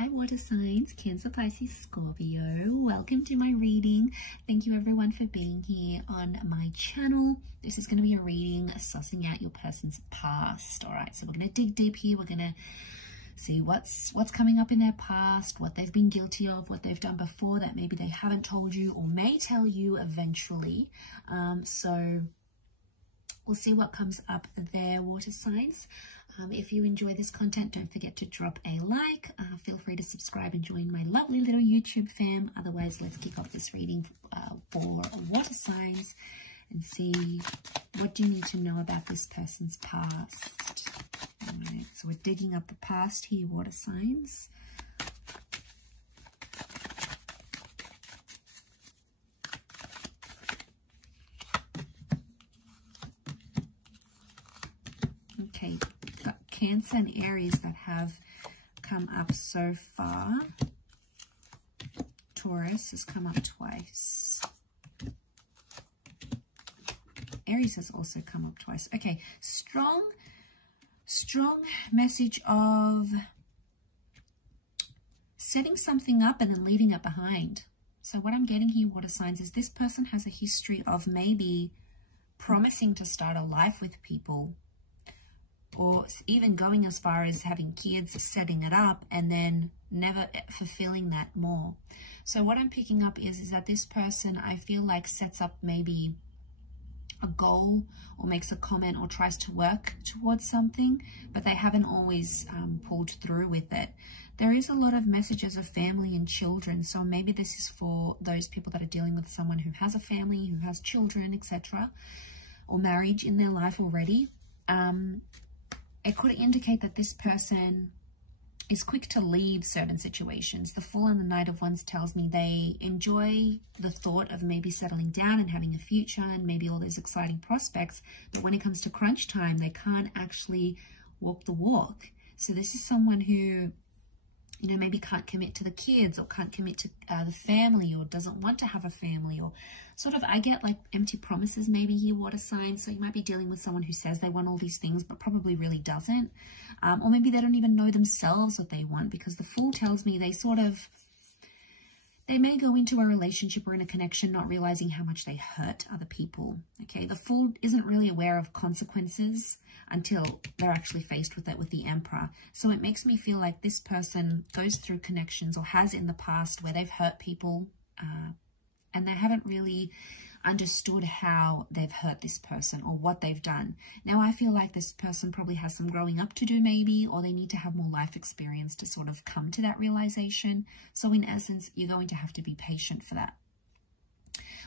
Hi water signs, Cancer, Pisces, Scorpio. Welcome to my reading. Thank you everyone for being here on my channel. This is going to be a reading sussing out your person's past. All right, so we're going to dig deep here. We're going to see what's coming up in their past, what they've been guilty of, what they've done before that maybe they haven't told you or may tell you eventually. So we'll see what comes up there, water signs. If you enjoy this content, don't forget to drop a like. Feel free to subscribe and join my lovely little YouTube fam. Otherwise, let's kick off this reading for water signs and see what do you need to know about this person's past. All right, so we're digging up the past here, water signs. Okay, got Cancer and Aries that have come up so far. Taurus has come up twice. Aries has also come up twice. Okay, strong message of setting something up and then leaving it behind. So what I'm getting here, water signs, is this person has a history of maybe promising to start a life with people, or even going as far as having kids, setting it up, and then never fulfilling that more. So what I'm picking up is that this person, I feel like, sets up maybe a goal or makes a comment or tries to work towards something, but they haven't always pulled through with it. There is a lot of messages of family and children, so maybe this is for those people that are dealing with someone who has a family, who has children, etc., or marriage in their life already. It could indicate that this person is quick to leave certain situations. The Fool and the Knight of Wands tells me they enjoy the thought of maybe settling down and having a future and maybe all those exciting prospects, but when it comes to crunch time, they can't actually walk the walk. So this is someone who, you know, maybe can't commit to the kids or can't commit to the family, or doesn't want to have a family, or sort of, I get like empty promises maybe here, water signs. So you might be dealing with someone who says they want all these things but probably really doesn't, or maybe they don't even know themselves what they want, because the Fool tells me they may go into a relationship or in a connection not realizing how much they hurt other people. Okay, the Fool isn't really aware of consequences until they're actually faced with it with the Emperor. So it makes me feel like this person goes through connections or has in the past where they've hurt people, and they haven't really understood how they've hurt this person or what they've done. Now, I feel like this person probably has some growing up to do maybe, or they need to have more life experience to sort of come to that realization. So in essence, you're going to have to be patient for that.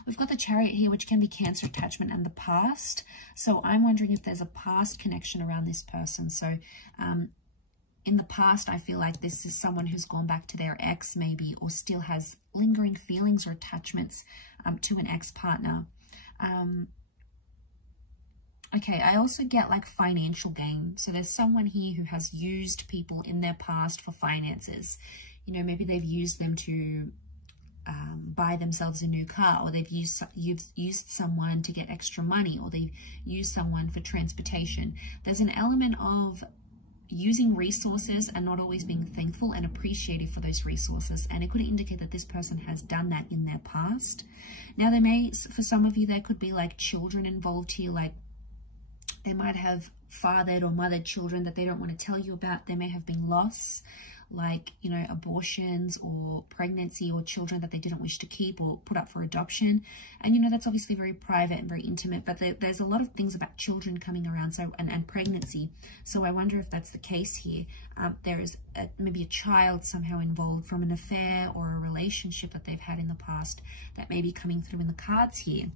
We've got the Chariot here, which can be Cancer attachment and the past. So I'm wondering if there's a past connection around this person. So in the past, I feel like this is someone who's gone back to their ex maybe, or still has lingering feelings or attachments to an ex-partner. Okay, I also get like financial gain. So there's someone here who has used people in their past for finances. You know, maybe they've used them to buy themselves a new car, or you've used someone to get extra money, or they've used someone for transportation. There's an element of using resources and not always being thankful and appreciative for those resources, and it could indicate that this person has done that in their past. Now, there may, for some of you, there could be like children involved here, like they might have fathered or mothered children that they don't want to tell you about. There may have been loss, like, you know, abortions or pregnancy, or children that they didn't wish to keep or put up for adoption. And, you know, that's obviously very private and very intimate, but there's a lot of things about children coming around, so and pregnancy. So I wonder if that's the case here. There is maybe a child somehow involved from an affair or a relationship that they've had in the past that may be coming through in the cards here.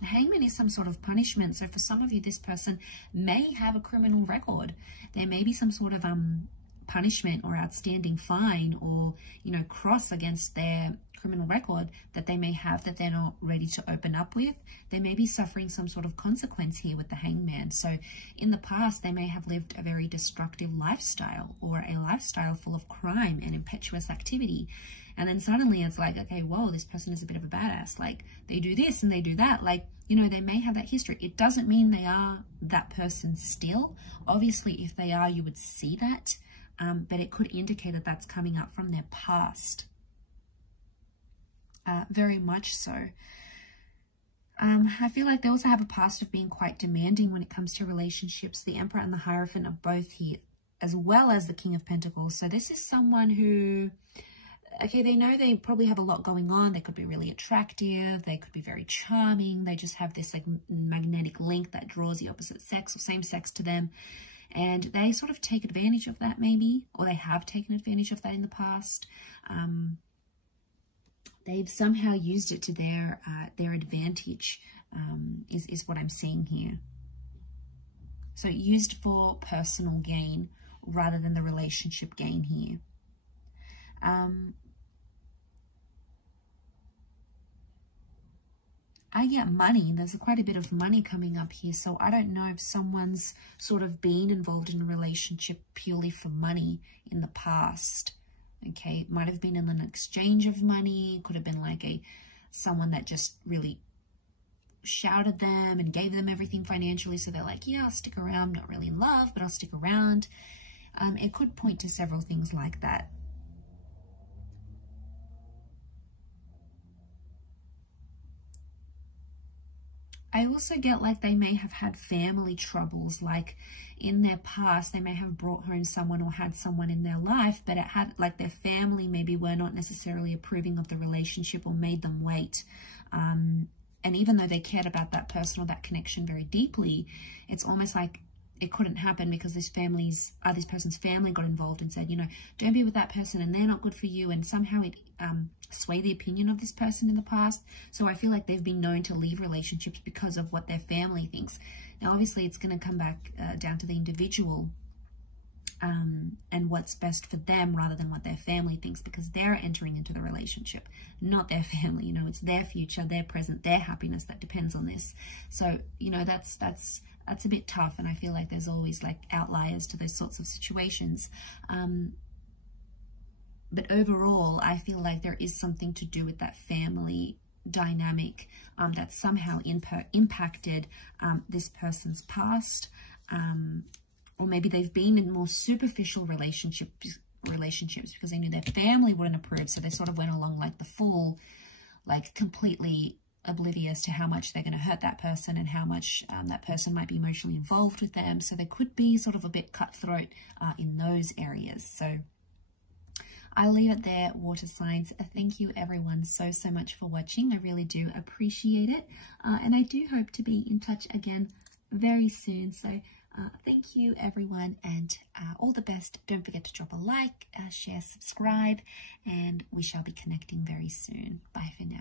The Hangman is some sort of punishment. So for some of you, this person may have a criminal record. There may be some sort of punishment or outstanding fine, or, you know, cross against their criminal record that they may have that they're not ready to open up with. They may be suffering some sort of consequence here with the Hangman. So in the past, they may have lived a very destructive lifestyle, or a lifestyle full of crime and impetuous activity. And then suddenly it's like, okay, whoa, this person is a bit of a badass. Like, they do this and they do that. Like, you know, they may have that history. It doesn't mean they are that person still. Obviously, if they are, you would see that. but it could indicate that that's coming up from their past. Very much so. I feel like they also have a past of being quite demanding when it comes to relationships. The Emperor and the Hierophant are both here, as well as the King of Pentacles. So this is someone who, okay, they know they probably have a lot going on. They could be really attractive. They could be very charming. They just have this like magnetic link that draws the opposite sex or same sex to them. And they sort of take advantage of that maybe, or they have taken advantage of that in the past. They've somehow used it to their advantage, is what I'm seeing here. So used for personal gain rather than the relationship gain here. I get money. There's quite a bit of money coming up here. So I don't know if someone's sort of been involved in a relationship purely for money in the past. Okay, it might have been in an exchange of money. Could have been like someone that just really shouted them and gave them everything financially. So they're like, yeah, I'll stick around. I'm not really in love, but I'll stick around. It could point to several things like that. I also get like they may have had family troubles, like in their past, they may have brought home someone or had someone in their life, but it had like their family maybe were not necessarily approving of the relationship or made them wait. And even though they cared about that person or that connection very deeply, it's almost like it couldn't happen because this person's family got involved and said, you know, don't be with that person and they're not good for you. And somehow it swayed the opinion of this person in the past. So I feel like they've been known to leave relationships because of what their family thinks. Now, obviously, it's going to come back down to the individual and what's best for them rather than what their family thinks, because they're entering into the relationship, not their family. You know, it's their future, their present, their happiness that depends on this. So, you know, that's a bit tough, and I feel like there's always like outliers to those sorts of situations. But overall, I feel like there is something to do with that family dynamic that somehow impacted this person's past, or maybe they've been in more superficial relationships because they knew their family wouldn't approve, so they sort of went along like the fool, like completely oblivious to how much they're going to hurt that person and how much that person might be emotionally involved with them. So they could be sort of a bit cutthroat in those areas. So I'll leave it there, water signs. Thank you everyone so much for watching. I really do appreciate it. And I do hope to be in touch again very soon. So thank you everyone, and all the best. Don't forget to drop a like, share, subscribe, and we shall be connecting very soon. Bye for now.